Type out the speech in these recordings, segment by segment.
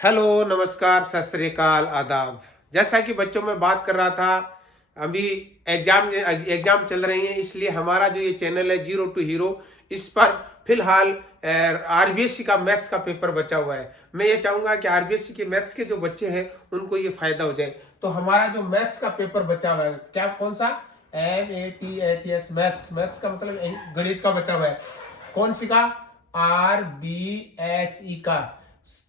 Hello, नमस्कार, सत श्री अकाल, आदाब। जैसा कि बच्चों में बात कर रहा था, अभी एग्जाम चल रही हैं, इसलिए हमारा जो ये चैनल है जीरो टू हीरो, इस पर फिलहाल आरबीएससी का मैथ्स का पेपर बचा हुआ है। मैं ये चाहूंगा कि आरबीएससी के मैथ्स के जो बच्चे हैं उनको ये फायदा हो जाए। तो हमारा जो मैथ्स का पेपर बचा हुआ है, क्या कौन सा, MATHS, मैथ्स। मैथ्स का मतलब गणित का बचा हुआ है। कौन सी का, आरबीएसई का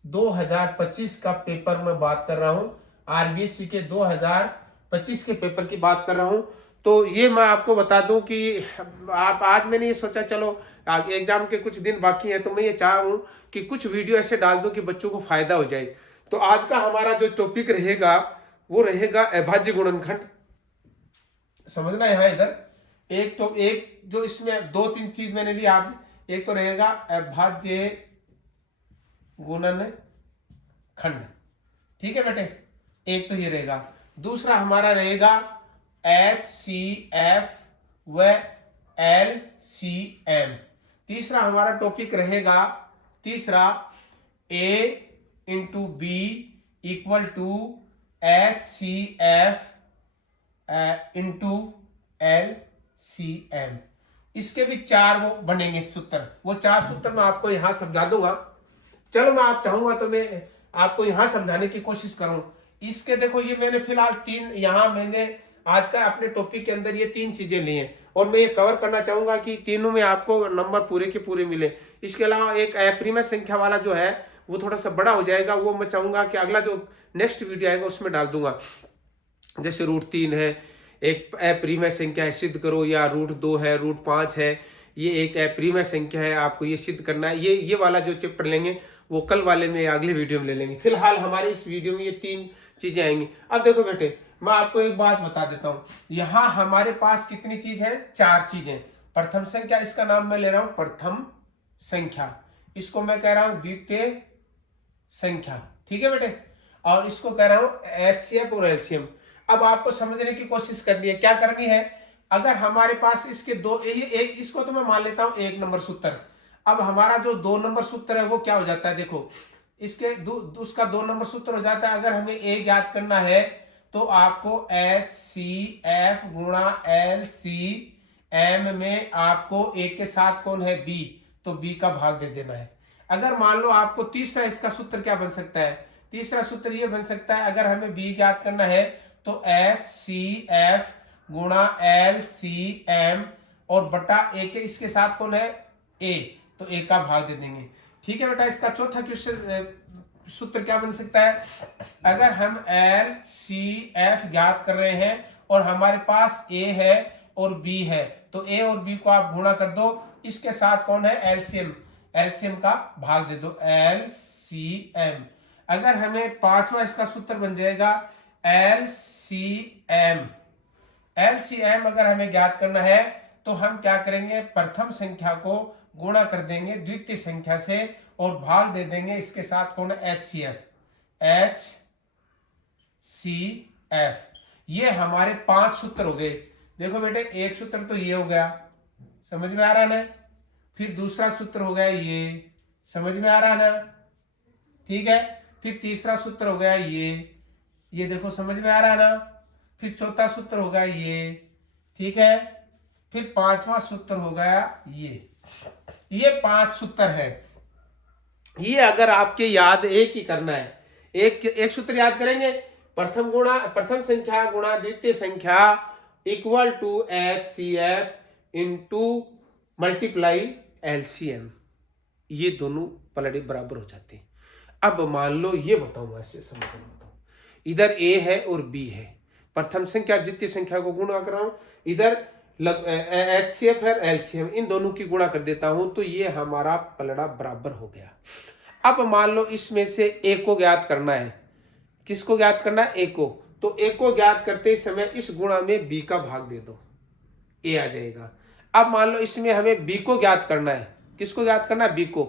2025 का पेपर में बात कर रहा हूं। आरबीएससी के 2025 के पेपर की बात कर रहा हूं। तो ये मैं आपको बता दूं कि आप आज मैंने ये सोचा, चलो एग्जाम के कुछ दिन बाकी हैं, तो मैं ये चाह हूं कि कुछ वीडियो ऐसे डाल दूं कि बच्चों को फायदा हो जाए। तो आज का हमारा जो टॉपिक रहेगा वो रहेगा अभाज्य गुणनखंड। समझना यहाँ इधर एक जो इसमें दो तीन चीज मैंने ली आप, एक तो रहेगा अभाज्य गुणन खंड, ठीक है बेटे, एक तो ये रहेगा। दूसरा हमारा रहेगा HCF व LCM। तीसरा हमारा टॉपिक रहेगा, तीसरा A into B equal to HCF into LCM। इसके भी चार वो बनेंगे सूत्र, वो चार सूत्र मैं आपको यहां समझा दूंगा। चलो मैं आप चाहूंगा तो मैं आपको यहां समझाने की कोशिश करूं। इसके देखो, ये मैंने फिलहाल तीन, यहां मैंने आज का अपने टॉपिक के अंदर ये तीन चीजें ली हैं और मैं ये कवर करना चाहूंगा कि तीनों में आपको नंबर पूरे के पूरे मिले। इसके अलावा एक अप्रिमय संख्या वाला जो है वो थोड़ा सा बड़ा हो जाएगा, वो मैं चाहूंगा कि अगला जो नेक्स्ट वीडियो आएगा उसमें डाल दूंगा। जैसे √3 है, एक अप्रिमय संख्या है, सिद्ध करो, या √2 है, √5 है, ये एक अप्रिमय संख्या है, आपको ये सिद्ध करना है। ये वाला जो चैप्टर लेंगे वो कल वाले में या अगले वीडियो में ले लेंगे। फिलहाल हमारे इस वीडियो में ये तीन चीजें आएंगी। अब देखो बेटे, मैं आपको एक बात बता देता हूं, यहां हमारे पास कितनी चीज है, चार चीजें। प्रथम संख्या, इसका नाम मैं ले रहा हूं प्रथम संख्या, इसको मैं कह रहा हूं द्वितीय संख्या, ठीक है बेटे, और इसको कह रहा हूं HCF और LCM। अब आपको समझने की कोशिश करनी है, क्या करनी है, अगर हमारे पास इसके दो, एक इसको तो मैं मान लेता हूं एक नंबर सूत्र। अब हमारा जो दो नंबर सूत्र है वो क्या हो जाता है, देखो इसके उसका दो नंबर सूत्र हो जाता है। अगर हमें ए ज्ञात करना है तो आपको HCF गुणा LCM में आपको ए के साथ कौन है, बी, तो बी का भाग दे देना है। अगर मान लो आपको तीसरा, इसका सूत्र क्या बन सकता है, तीसरा सूत्र ये बन सकता है, अगर हमें बी ज्ञात करना है तो HCF गुणा LCM और बटा ए के इसके साथ कौन है, ए, तो ए का भाग दे देंगे, ठीक है बेटा। इसका चौथा क्वेश्चन सूत्र क्या बन सकता है, अगर हम LCF ज्ञात कर रहे हैं और हमारे पास ए है और बी है, तो ए और बी को आप गुणा कर दो, इसके साथ कौन है, LCM का भाग दे दो, LCM। अगर हमें पांचवा इसका सूत्र बन जाएगा LCM अगर हमें ज्ञात करना है तो हम क्या करेंगे, प्रथम संख्या को गुणा कर देंगे द्वितीय संख्या से और भाग दे देंगे इसके साथ कौन है, HCF। ये हमारे पांच सूत्र हो गए। देखो बेटे, एक सूत्र तो ये हो गया, समझ में आ रहा ना, फिर दूसरा सूत्र हो गया ये, समझ में आ रहा ना, ठीक है, फिर तीसरा सूत्र हो गया ये देखो समझ में आ रहा ना, फिर चौथा सूत्र हो गया ये, ठीक है, फिर पांचवा सूत्र हो गया ये पांच सूत्र है। ये अगर आपके याद एक ही करना है, एक सूत्र याद करेंगे, प्रथम संख्या गुणा द्वितीय संख्या equal to HCF into multiply LCM, ये दोनों पलड़े बराबर हो जाते हैं। अब मान लो ये बताऊं, ऐसे समझ में बताऊं, इधर ए है और बी है, प्रथम संख्या द्वितीय संख्या को गुणा कर रहा हूं, इधर HCF है LCM, इन दोनों की गुणा कर देता हूं, तो ये हमारा पलड़ा बराबर हो गया। अब मान लो इसमें से ए को ज्ञात करना है, किसको ज्ञात करना है, ए को, तो ए को ज्ञात करते समय इस गुणा में बी का भाग दे दो, ए आ जाएगा। अब मान लो इसमें हमें बी को ज्ञात करना है, किसको ज्ञात करना है, बी को,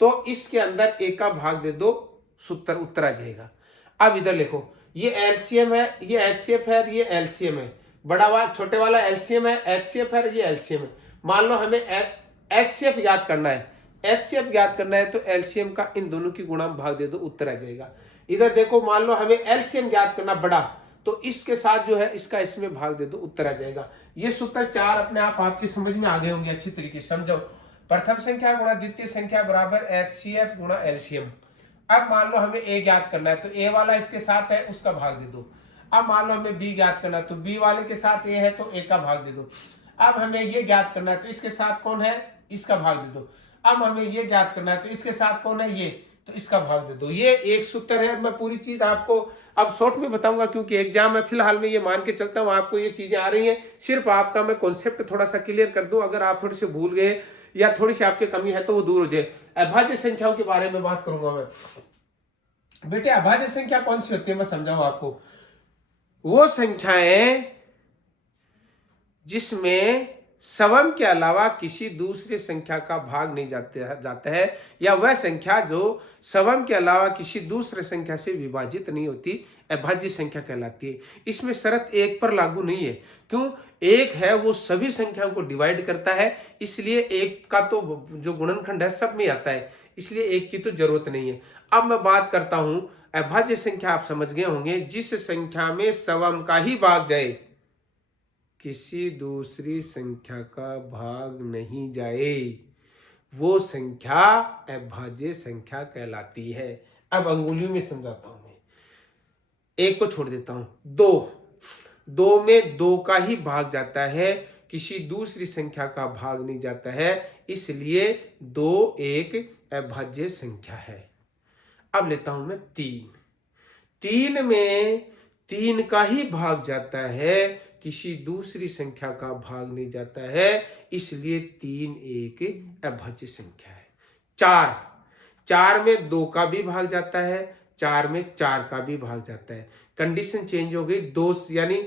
तो इसके अंदर ए का भाग दे दो, सूत्र उत्तर आ जाएगा। अब इधर लिखो, ये LCM है, ये HCF है, ये LCM है, बड़ा वाला छोटे वाला LCM है, HCF है, ये LCM है। मान लो हमें HCF याद करना है, एचसीएफ ज्ञात करना है तो एलसीएम का इन दोनों की गुणा में भाग दे दो, उत्तर आ जाएगा। इधर देखो मान लो हमें एलसीएम ज्ञात करना बड़ा, तो इसके साथ जो है इसका इसमें भाग दे दो, उत्तर आ जाएगा। ये सूत्र 4 अपने आप आपकी समझ में आ गए होंगे अच्छी तरीके से, समझो। प्रथम संख्या गुणा द्वितीय संख्या बराबर एचसीएफ गुणा एलसीएम। अब मान लो हमें ए ज्ञात करना है तो ए वाला इसके साथ है, उसका भाग दे दो। अब मान लो हमें बी ज्ञात करना है तो बी वाले के साथ ए है तो ए का भाग दे दो। अब हमें ये ज्ञात करना है तो इसके साथ कौन है, इसका भाग दे दो। अब हमें ये ज्ञात करना है तो इसके साथ कौन है, ये, तो इसका भाग दे दो। ये एक सूत्र है। मैं पूरी चीज आपको अब शॉर्ट में बताऊंगा क्योंकि एग्जाम है, फिलहाल में ये मान के चलता हूं आपको ये चीजें आ रही हैं, सिर्फ आपका मैं कॉन्सेप्ट थोड़ा सा क्लियर कर दूं। अगर आप थोड़े से भूल गए या थोड़ी सी आपकी कमी है तो वो दूर हो जाए। अभाज्य संख्याओं के बारे में बात करूंगा मैं। बेटे अभाज्य संख्या कौन सी होती है मैं समझाऊं आपको। वो संख्याएं जिसमें सवम के अलावा किसी दूसरे संख्या का भाग नहीं जाता है, या वह संख्या जो सवम के अलावा किसी दूसरे संख्या से विभाजित नहीं होती, अभाज्य संख्या कहलाती है। इसमें शर्त एक पर लागू नहीं है। क्यों? एक है वो सभी संख्याओं को डिवाइड करता है, इसलिए एक का तो जो गुणनखंड है सब में आता है, इसलिए एक की तो जरूरत नहीं है। अब मैं बात करता हूं अभाज्य संख्या। आप समझ गए होंगे जिस संख्या में सवम का ही भाग जाए, किसी दूसरी संख्या का भाग नहीं जाए, वो संख्या अभाज्य संख्या कहलाती है। अब अंगुलियों में समझाता हूं मैं, एक को छोड़ देता हूं। दो में दो का ही भाग जाता है, किसी दूसरी संख्या का भाग नहीं जाता है, इसलिए दो एक अभाज्य संख्या है। अब लेता हूं मैं तीन में तीन का ही भाग जाता है, किसी दूसरी संख्या का भाग नहीं जाता है, इसलिए तीन एक अभाज्य संख्या है। चार में दो का भी भाग जाता है, चार में चार का भी भाग जाता है। कंडीशन चेंज हो गई, दो यानी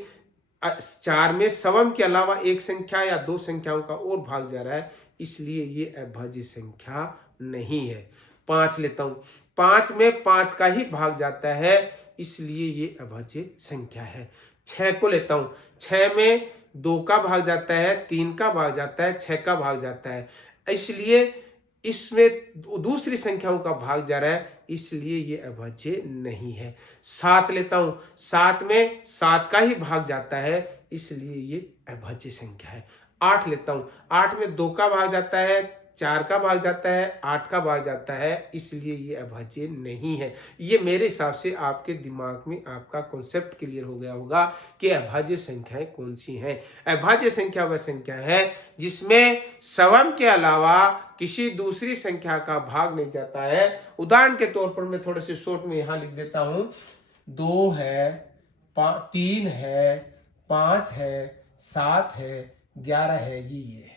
चार में सवम के अलावा एक संख्या या दो संख्याओं का और भाग जा रहा है, इसलिए ये अभाज्य संख्या नहीं है। 5 लेता हूं, 5 में 5 का ही भाग जाता है, इसलिए ये अभाज्य संख्या है। 6 को लेता हूं, 6 में 2 का भाग जाता है, 3 का भाग जाता है, 6 का भाग जाता है, इसलिए इसमें दूसरी संख्याओं का भाग जा रहा है, इसलिए ये अभाज्य नहीं है। 7 लेता हूं, 7 में 7 का ही भाग जाता है, इसलिए ये अभाज्य संख्या है। 8 लेता हूं, 8 में 2 का भाग जाता है, 4 का भाग जाता है, 8 का भाग जाता है, इसलिए ये अभाज्य नहीं है। ये मेरे हिसाब से आपके दिमाग में आपका कॉन्सेप्ट क्लियर हो गया होगा कि अभाज्य संख्याएं कौन सी हैं। अभाज्य संख्या वह संख्या है जिसमें सवम के अलावा किसी दूसरी संख्या का भाग नहीं जाता है। उदाहरण के तौर पर मैं थोड़े से शॉर्ट में यहां लिख देता हूं, 2 है, 3 है, 5 है, 7 है, 11 है, ये है।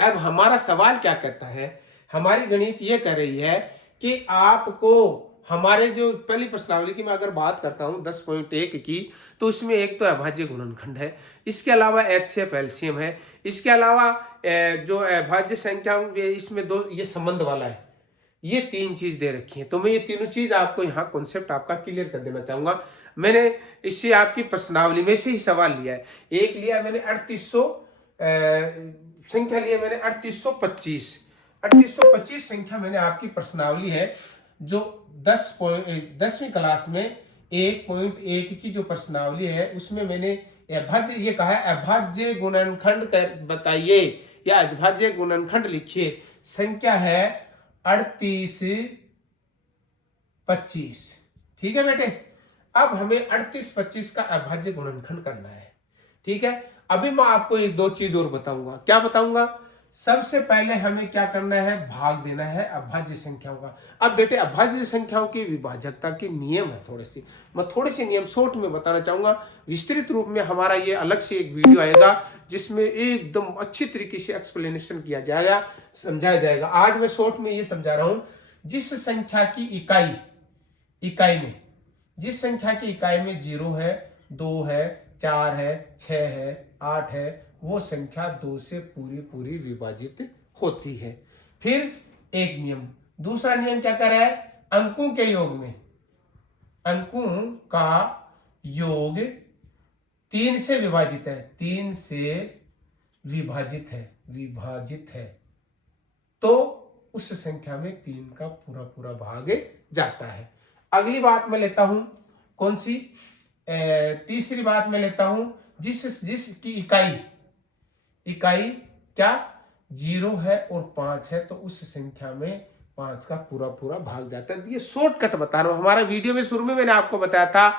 अब हमारा सवाल क्या कहता है, हमारी गणित ये कह रही है कि आपको हमारे जो पहली प्रश्नावली की मैं अगर बात करता हूं 10.1 की, तो इसमें एक तो अभाज्य गुणनखंड है, इसके अलावा एचसीएफ एलसीएम है, इसके अलावा जो अभाज्य संख्या इसमें दो ये संबंध वाला है, ये 3 चीज दे रखी है। तो मैं ये तीनों चीज आपको यहाँ कॉन्सेप्ट आपका क्लियर कर देना चाहूंगा। मैंने इससे आपकी प्रश्नावली में से ही सवाल लिया है। एक लिया मैंने 3800 संख्या लिया मैंने 3825 संख्या मैंने आपकी प्रश्नावली है, जो 10वीं क्लास में 1.1 की जो प्रश्नावली है उसमें मैंने अभाज्य ये कहा है, अभाज्य गुणनखंड बताइए या अभाज्य गुणनखंड लिखिए। संख्या है 3825। ठीक है बेटे, अब हमें 3825 का अभाज्य गुणनखंड करना है। ठीक है, अभी मैं आपको एक दो चीज और बताऊंगा। क्या बताऊंगा? सबसे पहले हमें क्या करना है, भाग देना है अभाज्य संख्याओं का। अब बेटे अभाज्य संख्याओं की विभाजकता के नियम है, मैं थोड़े से नियम शॉर्ट में बताना चाहूंगा। विस्तृत रूप में हमारा ये अलग से एक वीडियो आएगा जिसमें एकदम अच्छी तरीके से एक्सप्लेनेशन किया जाएगा, समझाया जाएगा। आज मैं शॉर्ट में ये समझा रहा हूं, जिस संख्या की इकाई में जिस संख्या की इकाई में 0 है, 2 है, 4 है, 6 है, 8 है, वो संख्या 2 से पूरी विभाजित होती है। फिर एक नियम, दूसरा नियम क्या कह रहा है, अंकों के योग में अंकों का योग 3 से विभाजित है, 3 से विभाजित है, तो उस संख्या में 3 का पूरा पूरा भाग जाता है। अगली बात मैं लेता हूं, कौन सी? तीसरी बात मैं लेता हूं, जिसकी इकाई क्या 0 है और 5 है, तो उस संख्या में 5 का पूरा पूरा भाग जाता है। ये शॉर्टकट बता रहा हूं। हमारा वीडियो में शुरू में मैंने आपको बताया था,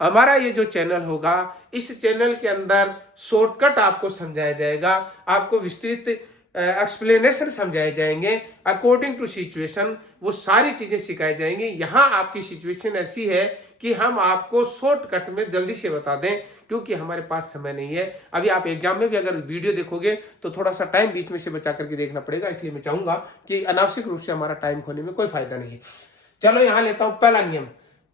हमारा ये जो चैनल होगा, इस चैनल के अंदर शॉर्टकट आपको समझाया जाएगा, आपको विस्तृत एक्सप्लेनेशन समझाए जाएंगे, अकॉर्डिंग टू सिचुएशन वो सारी चीजें सिखाई जाएंगी। यहाँ आपकी सिचुएशन ऐसी है कि हम आपको शॉर्टकट में जल्दी से बता दें, क्योंकि हमारे पास समय नहीं है। अभी आप एग्जाम में भी अगर वीडियो देखोगे तो थोड़ा सा टाइम बीच में से बचा करके देखना पड़ेगा, इसलिए मैं चाहूंगा कि अनावश्यक रूप से हमारा टाइम खोने में कोई फायदा नहीं है। चलो यहाँ लेता हूं पहला नियम।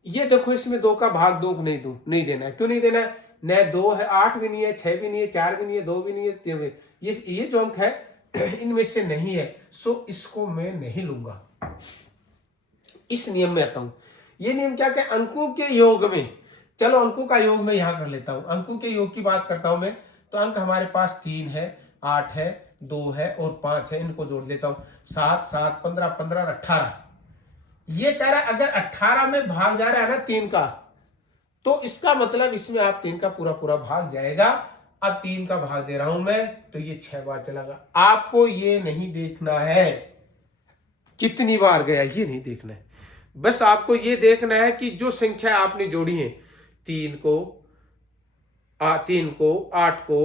ये देखो, इसमें 2 का भाग 2 नहीं देना है। क्यों नहीं देना है? न 2 है, 8 भी नहीं है, 6 भी नहीं है, 4 भी नहीं है, 2 भी नहीं है, 3 भी। ये जो अंक है इनमें से नहीं है, सो इसको मैं नहीं लूंगा। इस नियम में आता हूं। ये नियम क्या क्या? अंकों के योग में, चलो अंकों का योग मैं यहां कर लेता हूं। अंकों के योग की बात करता हूं मैं, तो अंक हमारे पास 3 है, 8 है, 2 है और 5 है। इनको जोड़ देता हूं, 7 7 15 15 18। ये कह रहा है अगर 18 में भाग जा रहा है ना 3 का, तो इसका मतलब इसमें आप 3 का पूरा पूरा भाग जाएगा। अब 3 का भाग दे रहा हूं मैं, तो ये 6 बार चला गया। आपको ये नहीं देखना है कितनी बार गया, ये नहीं देखना है। बस आपको ये देखना है कि जो संख्या आपने जोड़ी है, 3 को 8 को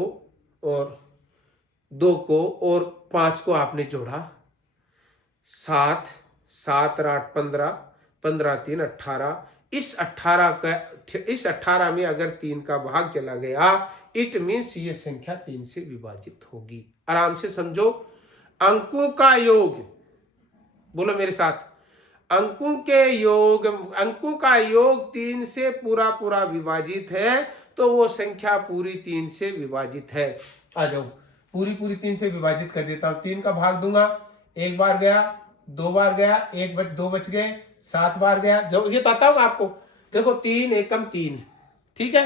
और 2 को और 5 को आपने जोड़ा, 7 7 और 8 15 15 3 18। इस 18 में अगर 3 का भाग चला गया, इट मीन्स ये संख्या 3 से विभाजित होगी। आराम से समझो, अंकों का योग, बोलो मेरे साथ, अंकों का योग 3 से पूरा पूरा विभाजित है, तो वो संख्या पूरी 3 से विभाजित है। आ जाओ, पूरी 3 से विभाजित कर देता हूं। 3 का भाग दूंगा, 1 बार गया, 2 बार गया, 2 बच गए, 7 बार गया। जो ये बताता हूं आपको, देखो 3 एकम 3, ठीक है,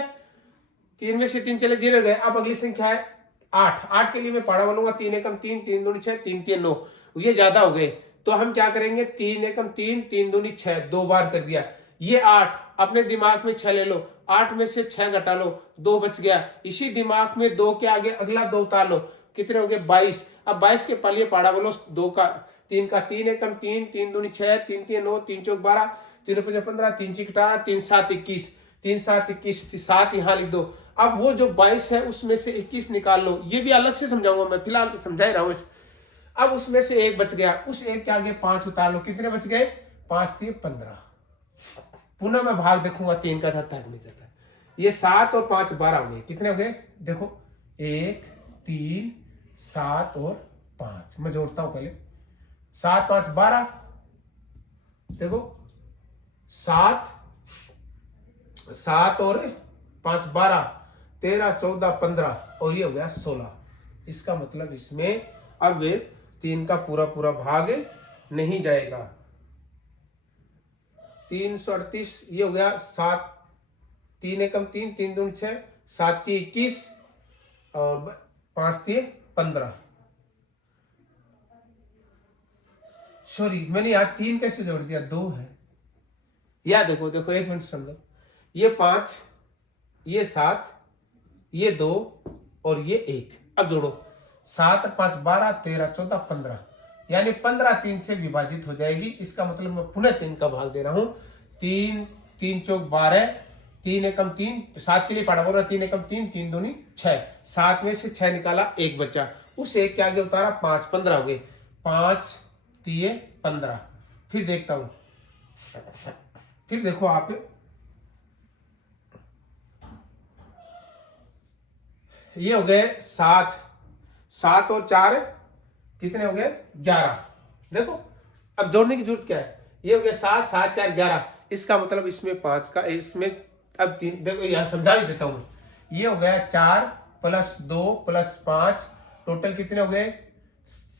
3 में से 3 चले 0 गए। अब अगली संख्या है 8। 8 के लिए मैं पाड़ा बोलूंगा, 3 एकम 3, 3 दूनी 6, 3 3 9। ये ज्यादा हो गए, तो हम क्या करेंगे, 3 एकम 3, 3 दूनी 6, 2 बार कर दिया। ये 8, अपने दिमाग में 6 ले लो, 8 में से 6 घटा लो, 2 बच गया। इसी दिमाग में 2 के आगे अगला 2 उतार लो, कितने हो गए 22। अब 22 के पहले पाड़ा बोलो 2 का 3 का, 3 एकम 3, 3 दूनी 6, 3 3 9, 3 चौक 12, 3 5 15, 3 6 18, 3 7 21, 3 7 21, 7 यहाँ लिख दो। अब वो जो 22 है उसमें से 21 निकाल लो। ये भी अलग से समझाऊंगा मैं, फिलहाल तो समझा ही रहा हूँ। अब उसमें से 1 बच गया, उस 1 के आगे 5 उतार लो, कितने बच गए, 5 3 15। पुनः मैं भाग देखूंगा 3 का जाता है नहीं जाता है। ये 7 और 5 12 हो गए, कितने हो गए, देखो 1 3 7 और 5। मैं जोड़ता हूं पहले, 7 5 12, देखो 7 7 और 5 12, 13 14 15 और ये हो गया 16। इसका मतलब इसमें अब 3 का पूरा पूरा भाग नहीं जाएगा। 338, ये हो गया 7, 3 एकम 3, 3 दूनी 6, 7 3 21 और 5 3 15। सॉरी, मैंने यहाँ 3 कैसे जोड़ दिया, 2 है। या देखो 1 मिनट समझो, ये 5, ये 7, ये 2 और ये 1। अब जोड़ो, 7 5 12 13 14 15, यानी 15 3 से विभाजित हो जाएगी। इसका मतलब मैं पुनः 3 का भाग दे रहा हूं। 3 3 चौक 12, 3 एकम 3, 7 के लिए पढ़ा बोल रहा, 3 एकम 3, 3 दूनी 6, 7 में से 6 निकाला, 1 बचा, उस 1 के आगे उतारा, 5 15 हो गए, 5 3 15। फिर देखता हूं, फिर देखो आप, ये हो गए 7, 7 और 4 कितने हो गए, 11। देखो अब जोड़ने की जरूरत क्या है, ये हो गया 7 7 4 11। इसका मतलब इसमें 5 का, इसमें अब 3, देखो यहां समझा भी देता हूं। ये हो गया 4 + 2 + 5, टोटल कितने हो गए,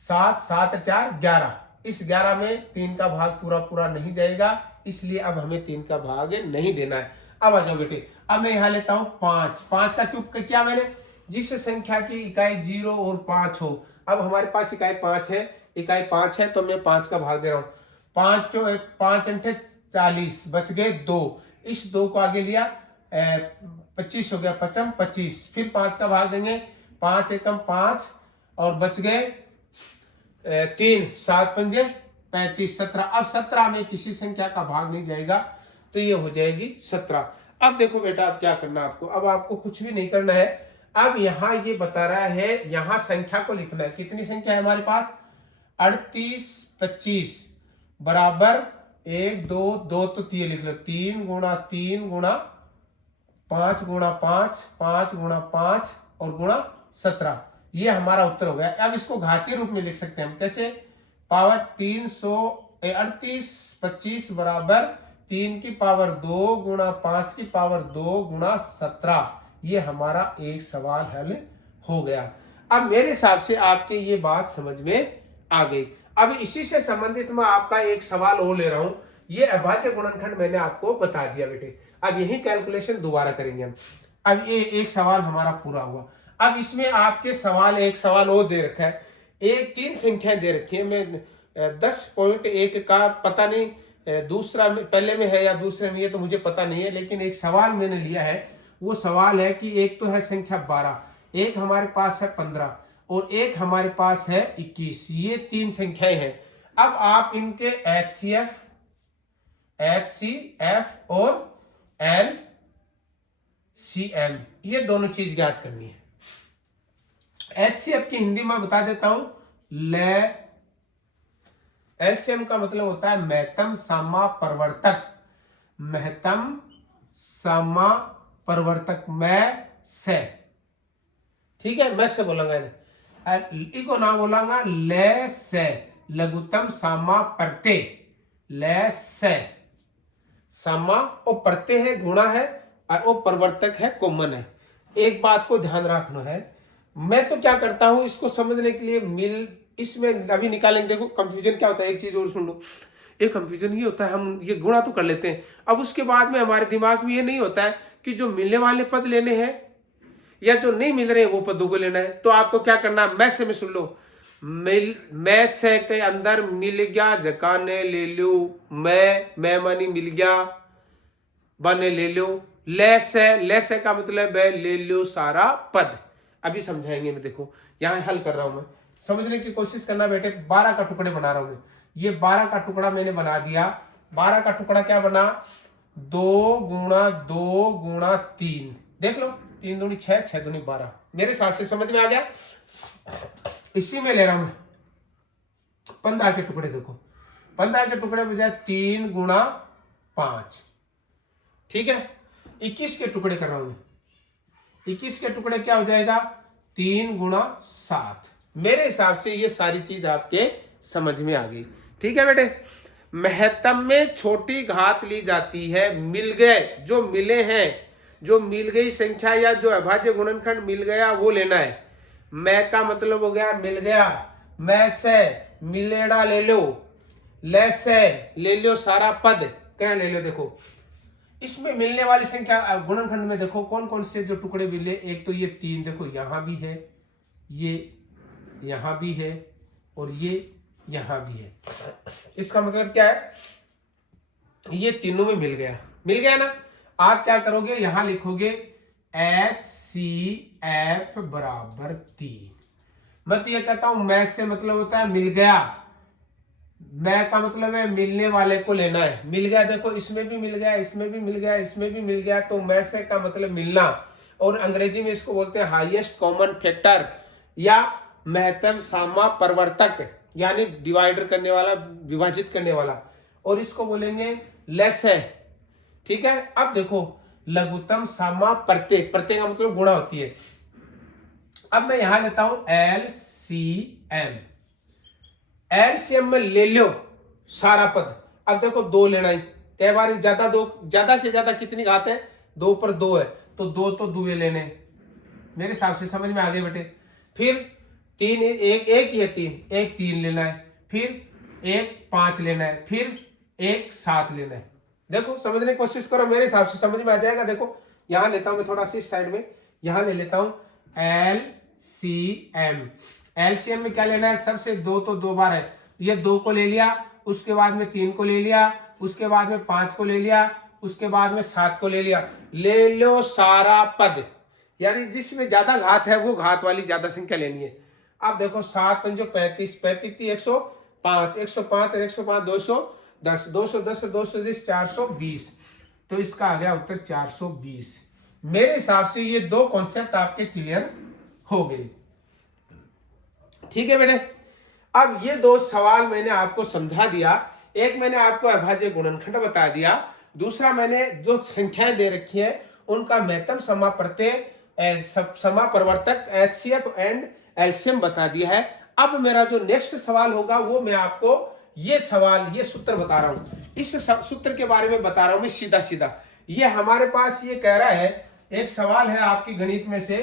7 7 4 11। इस 11 में 3 का भाग पूरा पूरा नहीं जाएगा, इसलिए अब हमें 3 का भाग नहीं देना है। अब आ जाओ बेटे, अब मैं यहां लेता हूं 5। 5 का क्यूब क्या, मैंने जिस संख्या की इकाई 0 और 5 हो, अब हमारे पास इकाई 5 है, इकाई 5 है तो मैं 5 का भाग दे रहा हूँ। 5 अंठे 40, बच गए 2, इस 2 को आगे लिया 25 हो गया, 55 25, फिर 5 का भाग देंगे, 5 एकम 5 और बच गए 3, 7 पंजे 35, 17। अब 17 में किसी संख्या का भाग नहीं जाएगा तो ये हो जाएगी 17। अब देखो बेटा, अब क्या करना है आपको, अब आपको कुछ भी नहीं करना है। अब यहाँ ये बता रहा है, यहाँ संख्या को लिखना है। कितनी संख्या है हमारे पास? 38 25 बराबर 1 2 2, तो 3 लिख लो, 3 गुणा 3 गुणा 5 गुणा 5 5 गुणा 5 और गुणा 17। ये हमारा उत्तर हो गया। अब इसको घातीय रूप में लिख सकते हैं हम, कैसे? पावर 38 25 बराबर 3 की पावर 2 गुणा 5 की पावर 2 गुणा 17। ये हमारा एक सवाल हल हो गया। अब मेरे हिसाब से आपके ये बात समझ में आ गई। अब इसी से संबंधित मैं आपका एक सवाल और ले रहा हूं। ये अभाज्य गुणनखंड मैंने आपको बता दिया बेटे। अब यही कैलकुलेशन दोबारा करेंगे हम। अब ये एक सवाल हमारा पूरा हुआ। अब इसमें आपके सवाल, एक सवाल और दे रखा है। एक 3 संख्याएं दे रखी है। मैं 10.1 का पता नहीं दूसरा में, पहले में है या दूसरे में, ये तो मुझे पता नहीं है, लेकिन एक सवाल मैंने लिया है। वो सवाल है कि एक तो है संख्या 12, एक हमारे पास है 15 और एक हमारे पास है 21। ये 3 संख्याएं हैं। अब आप इनके HCF और LCM, ये दोनों चीज ज्ञात करनी है। HCF की हिंदी में बता देता हूं, LCM का मतलब होता है महत्तम समापरिवर्तक। महत्तम समापरिवर्तक, मैं से, ठीक है, मैं से बोलूंगा इनको ना बोलांगा ले से। लघुत्तम समापर्ते, ले से समा और प्रत्यय है, गुणा है, और वो परिवर्तक है, कॉमन है। एक बात को ध्यान रखना है। मैं तो क्या करता हूं इसको समझने के लिए इसमें अभी निकालेंगे। देखो कंफ्यूजन क्या होता है, एक चीज और सुन लो। एक कंफ्यूजन ये होता है, हम ये गुणा तो कर लेते हैं, अब उसके बाद में हमारे दिमाग में ये नहीं होता है कि जो मिलने वाले पद लेने हैं या जो नहीं मिल रहे हैं वो पदों को लेना है। तो आपको क्या करना, मैं से में सुन लो। मैं से के अंदर मिल गया, जकाने ले लो, मैं मानी मिल गया, बने ले लो। ले से का मतलब है ले लो सारा पद। अभी समझाएंगे। मैं देखो यहां हल कर रहा हूं, मैं समझने की कोशिश करना बेटे। 12 का टुकड़े बना रहा हूं। ये 12 का टुकड़ा मैंने बना दिया। 12 का टुकड़ा क्या बना, 2 गुणा 2 गुणा 3, देख लो, 3 दूनी 6, 6 दूनी 12। मेरे हिसाब से समझ में आ गया। इसी में ले रहा हूं मैं 15 के टुकड़े। देखो 15 के टुकड़े बजाय 3 गुणा 5, ठीक है। 21 के टुकड़े कर रहा हूं मैं। 21 के टुकड़े क्या हो जाएगा, 3 गुणा 7। मेरे हिसाब से ये सारी चीज आपके समझ में आ गई, ठीक है बेटे। महत्तम में छोटी घात ली जाती है। मिल गए, जो मिले हैं, जो मिल गई संख्या या जो अभाज्य गुणनखंड मिल गया वो लेना है। मैं का मतलब हो गया मिल गया। मैं से मिलेड़ा ले लो, ले से ले लो सारा पद, क्या ले लो। देखो इसमें मिलने वाली संख्या गुणनखंड में देखो कौन कौन से जो टुकड़े मिले। एक तो ये 3, देखो यहां भी है, ये यहां भी है और ये यहां भी है। इसका मतलब क्या है, ये तीनों में मिल गया। मिल गया ना। आप क्या करोगे, यहां लिखोगे HCF बराबर 3। मैं तो ये कहता हूं मैं से मतलब होता है मिल गया। मैं का मतलब है मिलने वाले को लेना है। मिल गया, देखो इसमें भी मिल गया, इसमें भी मिल गया, इसमें भी मिल गया। तो मैं से का मतलब मिलना, और अंग्रेजी में इसको बोलते हैं हाईएस्ट कॉमन फैक्टर या महत्तम समापरिवर्तक, यानी डिवाइडर करने वाला, विभाजित करने वाला। और इसको बोलेंगे लेस है, ठीक है। अब देखो लघुत्तम समापर्त्य, प्रत्यय का मतलब गुणा होती है। अब मैं यहां लेता हूं LCM। LCM में ले लो सारा पद। अब देखो 2 लेना है, कई बार ज्यादा, 2 ज्यादा से ज्यादा कितनी घात है, 2 पर 2 है, तो 2 तो दुए लेने। मेरे हिसाब से समझ में आ गए बेटे। फिर 3, एक ही है 3, एक 3 लेना है, फिर एक 5 लेना है, फिर एक 7 लेना है। देखो समझने की कोशिश करो, मेरे हिसाब से समझ में आ जाएगा। देखो यहां लेता हूं मैं थोड़ा सी साइड में, यहां ले लेता हूं LCM। एलसीएम में क्या लेना है, सबसे दो तो दो बार है, ये 2 को ले लिया, उसके बाद में 3 को ले लिया, उसके बाद में 5 को ले लिया, उसके बाद में 7 को ले लिया। ले लो सारा पद, यानी जिसमें ज्यादा घात है वो घात वाली ज्यादा संख्या लेनी है। अब देखो 7 पंजो 35, 35 105, 105 और 105 210, 210 210 420, तो इसका आ गया उत्तर 420। मेरे हिसाब से ये दो कॉन्सेप्ट आपके क्लियर हो गए। ठीक है बेटे, अब ये दो सवाल मैंने आपको समझा दिया। एक मैंने आपको अभाज्य गुणनखंड बता दिया, दूसरा मैंने जो संख्याएं दे रखी है उनका महत्तम समाप्रत्यय समापरिवर्तक एचसीएफ एंड एलसीएम बता दिया है। अब मेरा जो नेक्स्ट सवाल होगा वो मैं आपको ये सवाल, ये सूत्र बता रहा हूं, इस सूत्र के बारे में बता रहा हूं मैं सीधा सीधा। ये हमारे पास ये कह रहा है, एक सवाल है आपकी गणित में से,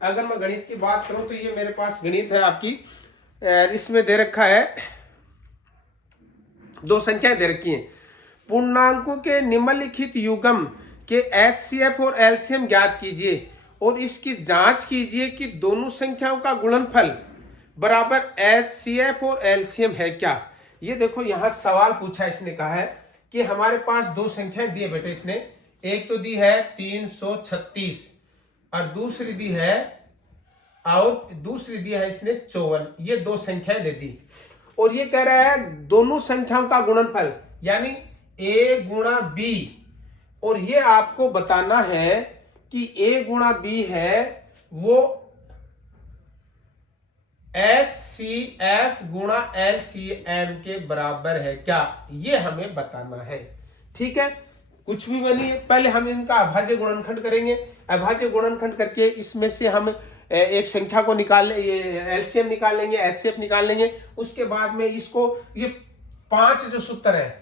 अगर मैं गणित की बात करूं तो ये मेरे पास गणित है आपकी, इसमें दे रखा है, दो संख्याएं दे रखी हैं। पूर्णांकों के निम्नलिखित युग्म के एचसीएफ और एलसीएम ज्ञात कीजिए और इसकी जांच कीजिए कि दोनों संख्याओं का गुणनफल बराबर एचसीएफ और एलसीएम है क्या। ये देखो यहां सवाल पूछा, इसने कहा है कि हमारे पास दो संख्याएं दी है बेटे, इसने एक तो दी है 336 और दूसरी दी है इसने 54, ये दो संख्याएं दे दी और ये कह रहा है दोनों संख्याओं का गुणनफल यानी a गुणा b, और ये आपको बताना है कि a गुणा b है वो HCF गुणा LCM के बराबर है क्या, ये हमें बताना है। ठीक है, कुछ भी बनिए, पहले हम इनका अभाज्य गुणनखंड करेंगे। अभाज्य गुणनखंड करके इसमें से हम एक संख्या को निकाल एलसीएम निकाल लेंगे, एचसीएफ निकाल लेंगे। उसके बाद में इसको ये 5 जो सूत्र है,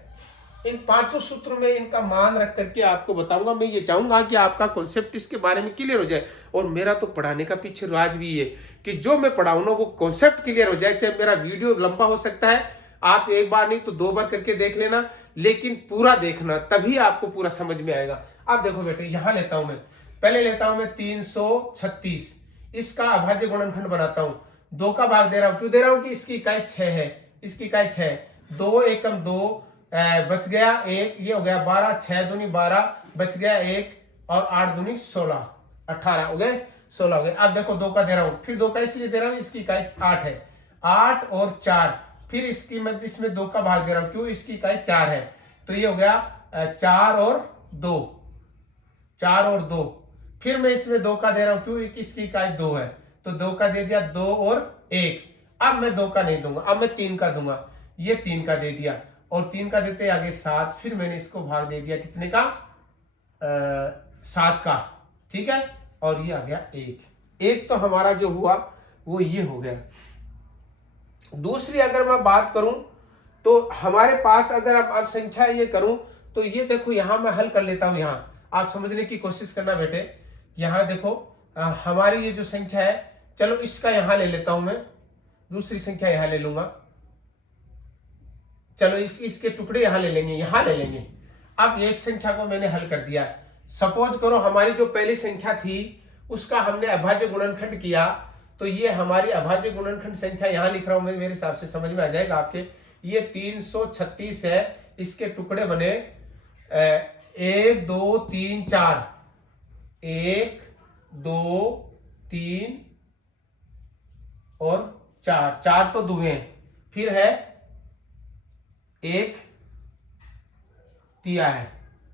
इन पांचों सूत्रों में इनका मान रख करके आपको बताऊंगा। मैं ये चाहूंगा कि आपका कॉन्सेप्ट इसके बारे में क्लियर हो जाए, और मेरा तो पढ़ाने का पीछे राज भी है कि जो मैं पढ़ाऊं ना वो कॉन्सेप्ट क्लियर हो जाए। चाहे मेरा वीडियो लंबा हो सकता है, आप एक बार नहीं तो 2 बार करके देख लेना, लेकिन पूरा देखना, तभी आपको पूरा समझ में आएगा। अब देखो बेटे, यहां लेता हूं मैं, पहले लेता हूं मैं 336, इसका अभाज्य गुणनखंड बनाता हूं, 2 का भाग दे रहा हूं, क्यों दे रहा हूं कि इसकी इकाई 6 है, इसकी इकाई 6, 2 एकम 2, बच गया 1, ये हो गया 12, 6 दूनी 12, बच गया 1 और 8 दूनी 16, 18 हो गए, 16 हो गए। अब देखो 2 का दे रहा हूं, फिर 2 का इसलिए दे रहा हूं इसकी इकाई 8 है, 8 और 4, फिर इसकी मैं इसमें 2 का भाग दे रहा हूं, क्यों इसकी इकाई 4 है, तो ये हो गया 4 और 2, 4 और 2, फिर मैं इसमें 2 का दे रहा हूं, क्यों इसकी इकाई 2 है, तो 2 का दे दिया, 2 और 1। अब मैं 2 का नहीं दूंगा, अब मैं 3 का दूंगा, ये 3 का दे दिया और 3 का देते आगे 7, फिर मैंने इसको भाग दे दिया कितने का, 7 का, ठीक है, और ये आ गया 1। तो हमारा जो हुआ वो ये हो गया। दूसरी अगर मैं बात करूं तो हमारे पास अगर अब संख्या ये करूं तो ये देखो, यहां मैं हल कर लेता हूं, यहां आप समझने की कोशिश करना बेटे। यहां देखो हमारी ये जो संख्या है, चलो इसका यहां ले लेता हूं मैं, दूसरी संख्या यहां ले लूंगा, चलो इसके टुकड़े यहां ले लेंगे, यहां ले लेंगे। अब एक संख्या को मैंने हल कर दिया, सपोज करो हमारी जो पहली संख्या थी उसका हमने अभाज्य गुणनखंड किया, तो ये हमारी अभाज्य गुणनखंड संख्या यहां लिख रहा हूं मैं, मेरे हिसाब से समझ में आ जाएगा आपके। ये 336 है, इसके टुकड़े बने 1 2 3 4, 1 2 3 और 4, 4 तो दुए हैं, फिर है 1 तिया है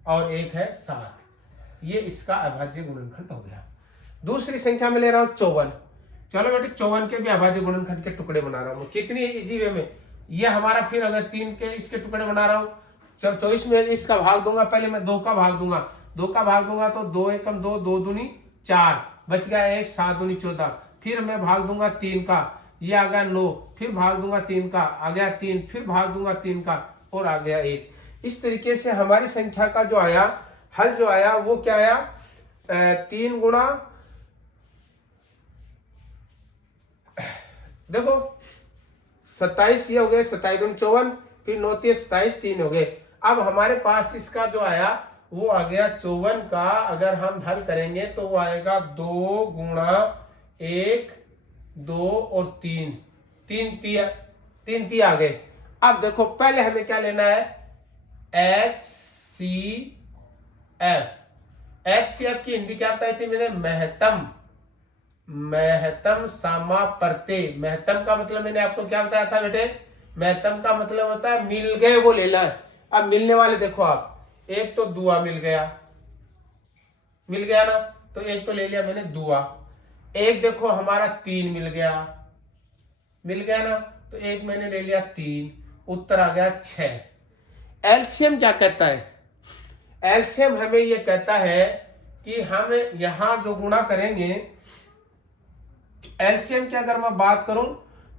और 1 है 7, ये इसका अभाज्य गुणनखंड हो गया। दूसरी संख्या में ले रहा हूं 54, चलो बेटे 54 के भी अभाज्य गुणनखंड के टुकड़े बना रहा हूं, कितनी इजी वे में। ये हमारा फिर अगर 3 के इसके टुकड़े बना रहा हूं, 24 में इसका भाग दूंगा, पहले मैं 2 का भाग दूंगा, 2 का भाग दूंगा तो 2 एकम 2, 2 दूनी 4, बच गया 1, 7 दूनी 14, फिर मैं भाग दूंगा 3 का, ये आ गया 9, फिर भाग दूंगा 3 का, आ गया 3, फिर भाग दूंगा 3 का और आ गया 1। इस तरीके से हमारी संख्या का जो आया हल जो आया वो क्या आया, 3 गुणा, देखो 27 ये हो गए, 27 दूनी 54, फिर 9 3 27, 3 हो गए। अब हमारे पास इसका जो आया वो आ गया 54 का, अगर हम हल करेंगे तो वो आएगा 2 गुणा 1 2 और 3, 3 ती आ गए। अब देखो पहले हमें क्या लेना है, HCF। HCF की हिंदी क्या बताई थी मैंने, महत्तम, महत्तम समापर्ते। महत्तम का मतलब मैंने आपको क्या बताया था बेटे, महत्तम का मतलब होता है मिल गए वो लेना है। अब मिलने वाले देखो आप, एक तो दुआ मिल गया ना, तो एक तो ले लिया मैंने दुआ। एक देखो हमारा 3 मिल गया ना, तो एक मैंने ले लिया 3, उत्तर आ गया 6। एलसीएम क्या कहता है, एलसीएम हमें ये कहता है कि हम यहां जो गुणा करेंगे, एलसीएम की अगर मैं बात करूं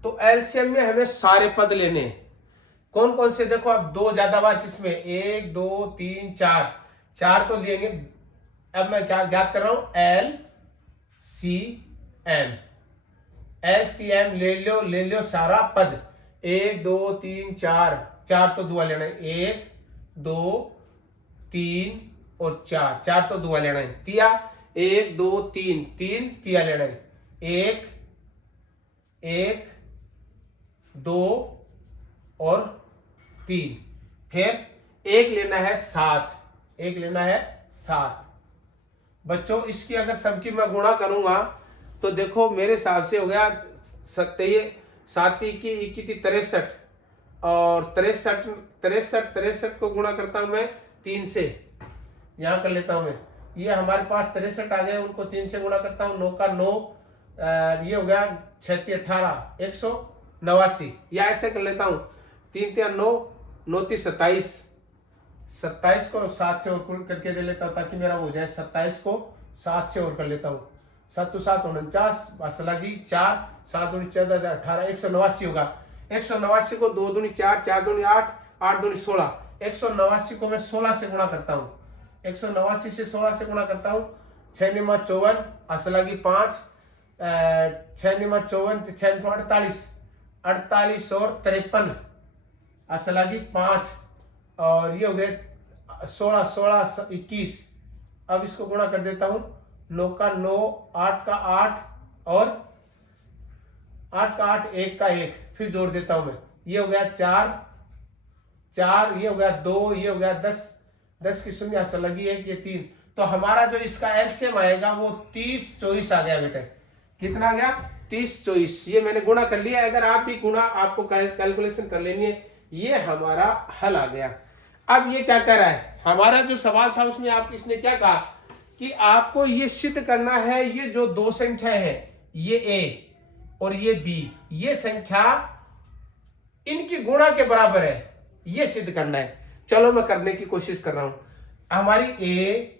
तो एलसीएम में हमें सारे पद लेने हैं। कौन कौन से, देखो अब 2 ज्यादा बार किसमें, 1 2 3 4, 4 तो लेंगे। अब मैं क्या याद कर रहा हूं, एलसीएम ले लो सारा पद, 1 2 3 4, 4 तो दुआ लेना है, 1 2 3 और 4, 4 तो दुआ लेना है। तिया 1 2 3, 3 तिया लेना है, 1 1 2 और 3, फिर एक लेना है 7, एक लेना है 7। बच्चों इसकी अगर सबकी मैं गुणा करूंगा तो देखो मेरे हिसाब से हो गया 7 की 63, और 63 को गुणा करता हूं मैं 3 से, यहां कर लेता हूं मैं, ये हमारे पास 63 आ गए, उनको 3 से गुणा करता हूं, 9 का 9, ये हो गया 6 18, 189, या ऐसे कर लेता हूं, 3 3 9 9 3 27, 27 को 7 से और करके दे लेता हूं ताकि मेरा हो जाए, 27 को 7 से और कर लेता हूं, 7 तो 7 49, बस लगी 4, 7 दूनी 14 18, 189 होगा। 189 को 2 दूनी 4, 4 दूनी 8, 8 दूनी 16, 189 को मैं 16 से गुणा करता हूं, 189 से 16 से गुणा करता हूं, 6 निमा 54, असलगी 5, 6 निमा 54, 6 48, 48 और 53, असलगी 5, और ये हो गए 16 16 21। अब इसको गुणा कर देता हूं, 9 का 9, 8 का 8 और 8 का 8, 1 का 1, फिर जोड़ देता हूं मैं, ये हो गया 4 4, ये हो गया 2, ये हो गया 10, 10 की शून्य से लगी 1, ये 3। तो हमारा जो इसका एलसीएम आएगा वो 30 24 आ गया बेटे, कितना आ गया 30 24। ये मैंने गुणा कर लिया, अगर आप भी गुणा आपको कैलकुलेशन कर लेनी है, ये हमारा हल आ गया। अब ये क्या कर रहा है, हमारा जो सवाल था उसमें आप इसने क्या कहा कि आपको ये सिद्ध करना है, ये जो 2 संख्या है, ये ए और ये बी, ये संख्या इनकी गुणा के बराबर है, ये सिद्ध करना है। चलो मैं करने की कोशिश कर रहा हूं। हमारी ए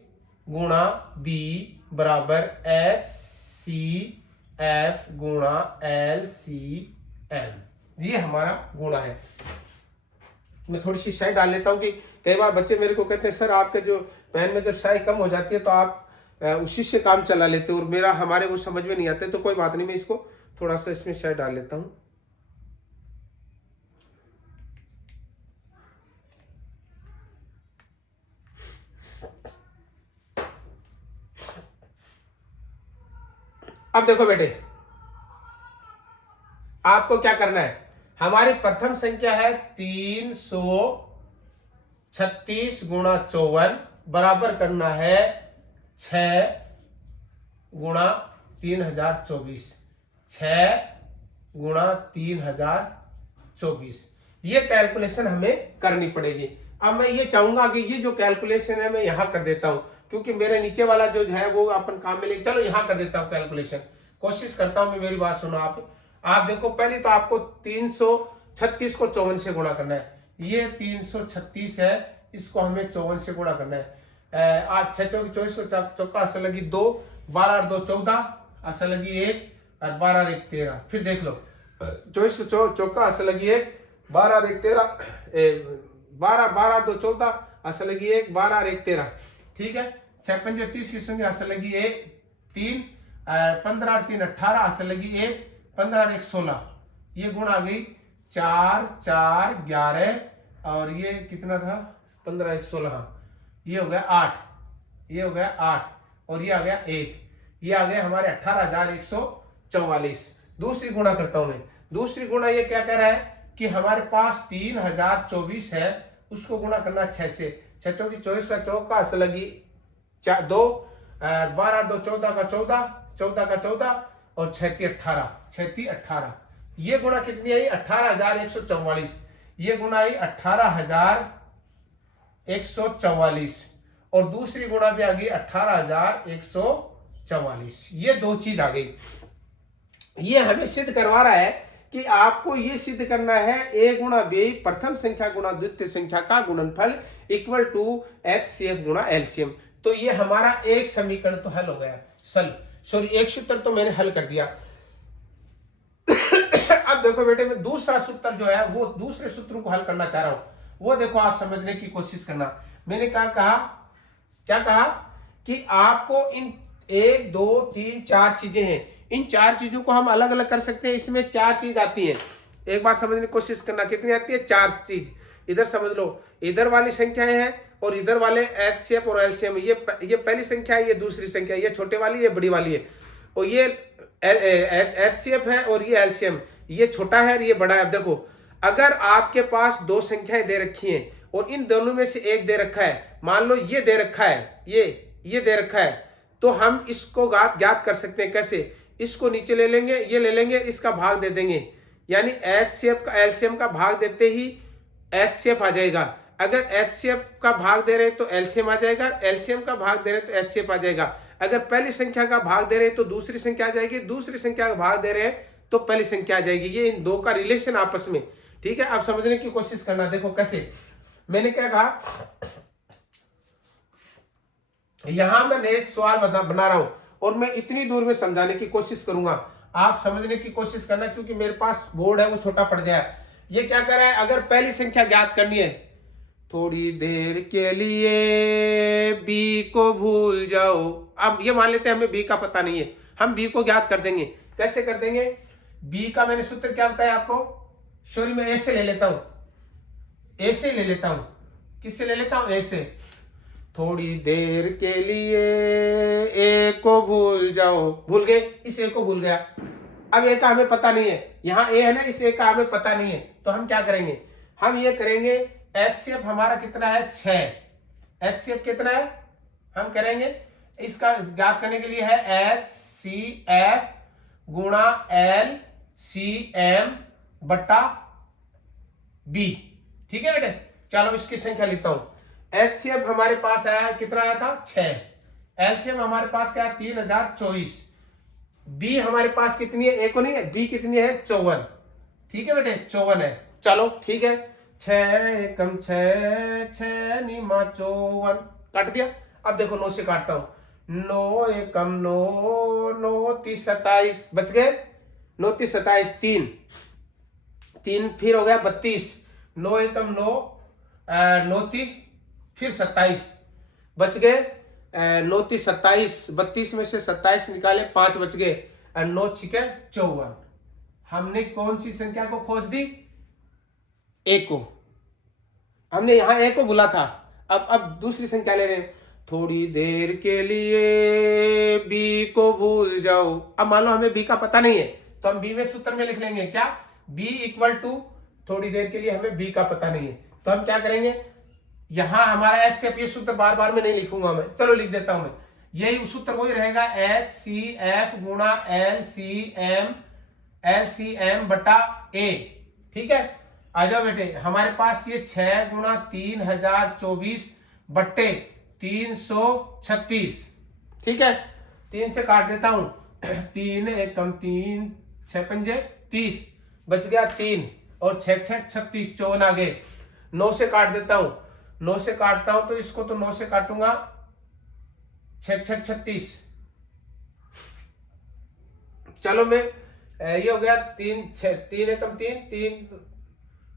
गुणा बी बराबर एच सी एफ गुणा एल सी एम, ये हमारा गुणा है। मैं थोड़ी सी स्याही डाल लेता हूं कि कई बार बच्चे मेरे को कहते हैं सर आपके जो पेन में जब स्याही कम हो जाती है तो आप उसी से काम चला लेते हो, और मेरा हमारे वो समझ में नहीं आते, तो कोई बात नहीं, मैं इसको थोड़ा सा इसमें स्याही डाल लेता हूं। अब देखो बेटे, आपको क्या करना है, हमारी प्रथम संख्या है 336 गुणा 54 बराबर करना है 6 गुणा 3024, 6 गुणा 3024, ये कैलकुलेशन हमें करनी पड़ेगी। अब मैं ये चाहूंगा कि ये जो कैलकुलेशन है मैं यहां कर देता हूं, क्योंकि मेरे नीचे वाला जो है वो अपन काम में ले, चलो यहां कर देता हूं कैलकुलेशन, कोशिश करता हूं मैं, मेरी बात सुनो आप देखो, पहले तो आपको 336 को 54 से गुणा करना है, ये 336 है, इसको हमें 54 से गुणा करना है। 8 6 24 24 चौका असल लगी 2, 12 और 2 14, असल लगी 1, और 12 और 1 13, फिर देख लो 24 चौका असल लगी 1, 12 और 1 13, 12 12 और 2 14, असल लगी 1, 12 और 1 13, ठीक है। 6 5 30 की शून्य असल लगी 1 3, 15 और 3 18, असल लगी 1, 15 और 1 16, ये गुण आ गई 4 4 11, और ये कितना था 15 1 16, ये हो गया 8, ये हो गया 8, और ये आ गया 1, ये आ गया हमारे 18,144। दूसरी गुणा करता हूं मैं। दूसरी गुणा ये क्या कह रहा है कि हमारे पास 3024 है, उसको गुणा करना 6 से। 6 चौकी 24 का चौका अस लगी 2, 12 2 14 का 14, 14 का 14 और 36 18, 36 18। ये गुणा कितनी आई? 18,144। ये गुणा आई 18,144 और दूसरी गुणा भी आ गई 18,144। ये दो चीज आ गई। ये हमें सिद्ध करवा रहा है कि आपको ये सिद्ध करना है a गुणा b प्रथम संख्या गुणा द्वितीय संख्या का गुणनफल इक्वल टू HCF गुणा LCM। तो ये हमारा एक समीकरण तो हल हो गया। सॉरी एक सूत्र तो मैंने हल कर दिया। अब देखो बेटे, मैं दूसरा सूत्र जो है वो दूसरे सूत्र को हल करना चाह रहा हूं, वो देखो आप समझने की कोशिश करना। मैंने क्या कहा कि आपको इन 1 2 3 4 चीजें हैं, इन 4 चीजों को हम अलग अलग कर सकते हैं। इसमें 4 चीज आती है, एक बार समझने की कोशिश करना। कितनी आती है? 4 चीज। इधर समझ लो, इधर वाली संख्याएं हैं और इधर वाले HCF और LCM। ये पहली संख्या है, ये दूसरी संख्या, ये छोटे वाली, ये बड़ी वाली है। और ये HCF है और ये LCM, ये छोटा है और ये बड़ा है। अब देखो, अगर आपके पास दो संख्याएं दे रखी हैं और इन दोनों में से एक दे रखा है, मान लो ये दे रखा है, ये दे रखा है, तो हम इसको ज्ञात कर सकते हैं। कैसे? इसको नीचे ले लेंगे, ये ले लेंगे, इसका भाग दे देंगे, यानी HCF का LCM का भाग देते ही HCF आ जाएगा। अगर HCF का भाग दे रहे तो LCM आ जाएगा, LCM का भाग दे रहे तो HCF आ जाएगा। अगर पहली संख्या का भाग दे रहे तो दूसरी संख्या आ जाएगी, दूसरी संख्या का भाग दे रहे तो पहली संख्या आ जाएगी। ये इन दो का रिलेशन आपस में, ठीक है। अब समझने की कोशिश करना। देखो कैसे, मैंने क्या कहा, यहां मैं नए सवाल बना रहा हूं और मैं इतनी दूर में समझाने की कोशिश करूंगा, आप समझने की कोशिश करना, क्योंकि मेरे पास बोर्ड है वो छोटा पड़ गया है। ये क्या कर रहा है, अगर पहली संख्या ज्ञात करनी है, थोड़ी देर के लिए बी को भूल जाओ। अब ये मान लेते हैं हमें बी का पता नहीं है, हम बी को ज्ञात कर देंगे। कैसे कर देंगे? बी का मैंने सूत्र क्या बताया आपको? सॉरी, मैं ए से ले लेता हूं, ए से ले लेता हूं। किससे ले लेता हूं? ए से। थोड़ी देर के लिए ए को भूल जाओ, भूल गए, इस ए को भूल गया। अब ए का हमें पता नहीं है, यहां ए है ना, इस ए का हमें पता नहीं है, तो हम क्या करेंगे? हम ये करेंगे, HCF हमारा कितना है? 6। HCF कितना है? हम करेंगे इसका ज्ञात करने के लिए है HCF गुणा LCM बट्टा B। ठीक है बेटे, चलो इसकी संख्या लिखता हूं। HCF हमारे पास आया, कितना आया था? 6। LCM हमारे पास क्या है? 3024। B हमारे पास कितनी है? एक को नहीं है, B कितनी है? 54। ठीक है बेटे, 54 है। चलो ठीक है, 6 कम 6 6 निमा 54 काट दिया। अब देखो 9 से काटता हूं, 9 कम 9 9 30 27 बच गए। 9 30 27 3 फिर हो गया 32। 9 कम 9 9 30 फिर 27 बच गए। 9 30 27, 32 में से 27 निकाले, 5 बच गए। 9 छिके 54। हमने कौन सी संख्या को खोज दी? ए को। हमने यहां ए को बोला था, अब दूसरी संख्या ले रहे हैं। थोड़ी देर के लिए बी को भूल जाओ। अब मान लो हमें बी का पता नहीं है, तो हम बी में सूत्र में लिख लेंगे क्या? बी इक्वल टू, थोड़ी देर के लिए हमें बी का पता नहीं है, तो हम क्या करेंगे? यहां हमारा HCF, ये सूत्र बार बार में नहीं लिखूंगा मैं, चलो लिख देता हूं मैं। यही सूत्र वही रहेगा, HCF गुणा LCM बटा A। ठीक है, आ जाओ बेटे, हमारे पास ये 6 गुणा 3024 बट्टे 336। ठीक है, 3 से काट देता हूं, 3 एकम 3 6 पंजे 30 बच गया 3 और 6 6 36 54 आ गए। 9 से काट देता हूं, 9 से काटता हूं तो इसको तो 9 से काटूंगा, 6 6 36। चलो मैं ये हो गया 3 एकम 3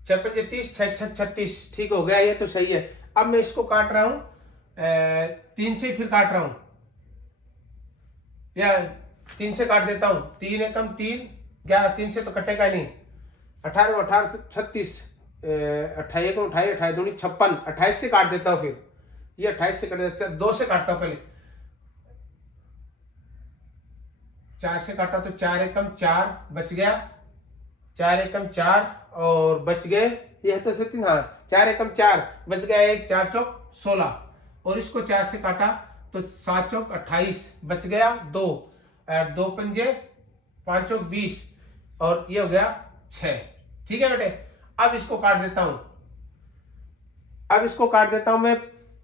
6 पंजे 30 6 6 36। ठीक हो गया, ये तो सही है। अब मैं इसको काट रहा हूं 3 से, फिर काट रहा हूं, या 3 से काट देता हूं। 3 एकम 3 11, 3 से तो कटेगा नहीं। 18 18 36, 28 को 28 28 दूनी 56, 28 से काट देता हूं। फिर ये 28 से कट देता, 2 से काटता हूं पहले। 4 से काटा तो 4 एकम 4 बच गया, 4 एकम 4 और बच गए ये तो 3, हाँ 4 एकम 4 बच गया, 1 4 चौक 16 और इसको 4 से काटा तो 7 चौक 28 बच गया 2, 2 पंजे 5 चौक 20 और ये हो गया 6। ठीक है बेटे, अब इसको काट देता हूं, अब इसको काट देता हूं मैं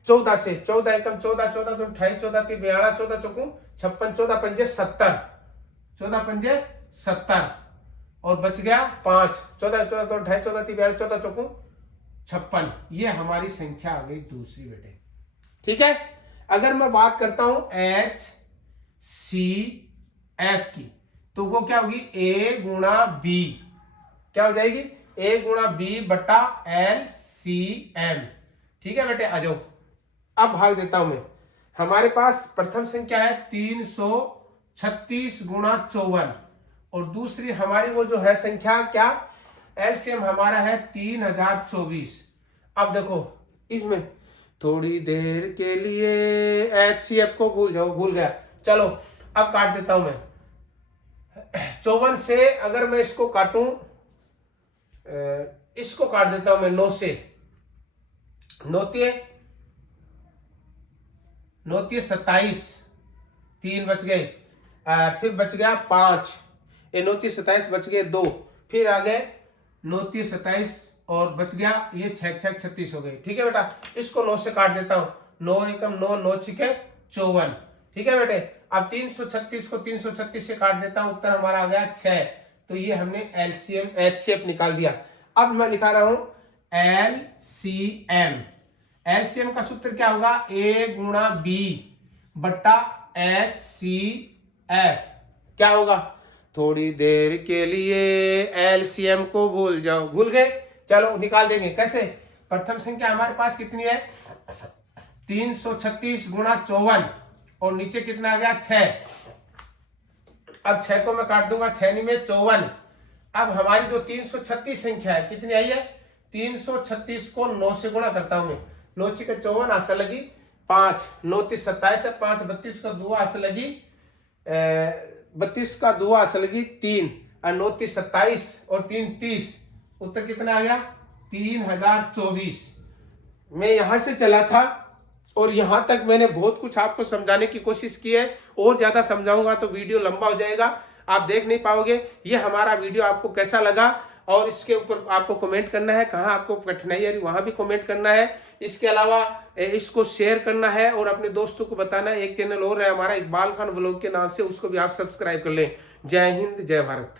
14 से, 14 एकम 14, 14 तो 28, 14 3 42, 14 चौकू 56, 14 पंजे 70, 14 पंजे 70 और बच गया 5, 14 14 तो 28, 14 3 42, 14 चौकू 56। ये हमारी संख्या आ गई दूसरी बेटे। ठीक है, अगर मैं बात करता हूं एच सी एफ की तो वो क्या होगी, ए गुणा बी, क्या हो जाएगी, ए गुणा बी बटा एल सी एम। ठीक है बेटे, आ जाओ, अब भाग देता हूं मैं। हमारे पास प्रथम संख्या है 336 गुणा 54 और दूसरी हमारी वो जो है संख्या क्या, एलसीएम हमारा है 3024। अब देखो इसमें थोड़ी देर के लिए एचसीएफ को भूल जाओ, भूल गया, चलो अब काट देता हूं मैं। 54 से अगर मैं इसको काटूं, इसको काट देता हूं मैं 9 से, 9 27, 3 बच गए, फिर बच गया 5, 9 27 बच गए 2, फिर आ गए 9 27 और बच गया ये 6 6 36 हो गए। ठीक है बेटा, इसको 9 से काट देता हूं, 9 एकम 9, 9 छिके 54। ठीक है बेटे, अब 336 को 336 से काट देता हूं, उत्तर हमारा आ गया 6। तो ये हमने एलसीएम एचसीएफ निकाल दिया। अब मैं लिखा रहा हूं एलसीएम, एलसीएम का सूत्र क्या होगा, ए गुणा बी बट्टा एच सी एफ, क्या होगा, थोड़ी देर के लिए एलसीएम को भूल जाओ, भूल गए, चलो निकाल देंगे कैसे। प्रथम संख्या हमारे पास कितनी है, 336 गुणा 54 और नीचे कितना आ गया 6। अब 6 को मैं काट दूंगा, 6 में 54। अब हमारी जो 336 संख्या है कितनी आई है, 336 को 9 से गुणा करता हूं मैं, 9 छिके 54 आशा लगी 5, 9 30 27 है, 5 32 का 2 आशा लगी 32 का 2 आशा लगी 3 और 9 30 27 और 3 30, उत्तर कितना आ गया 3024। मैं यहां से चला था और यहां तक मैंने बहुत कुछ आपको समझाने की कोशिश की है, और ज्यादा समझाऊंगा तो वीडियो लंबा हो जाएगा, आप देख नहीं पाओगे। ये हमारा वीडियो आपको कैसा लगा और इसके ऊपर आपको कमेंट करना है, कहाँ आपको कठिनाई आ रही वहां भी कमेंट करना है। इसके अलावा इसको शेयर करना है और अपने दोस्तों को बताना है। एक चैनल और है हमारा इकबाल खान व्लॉग के नाम से, उसको भी आप सब्सक्राइब कर लें। जय हिंद, जय भारत।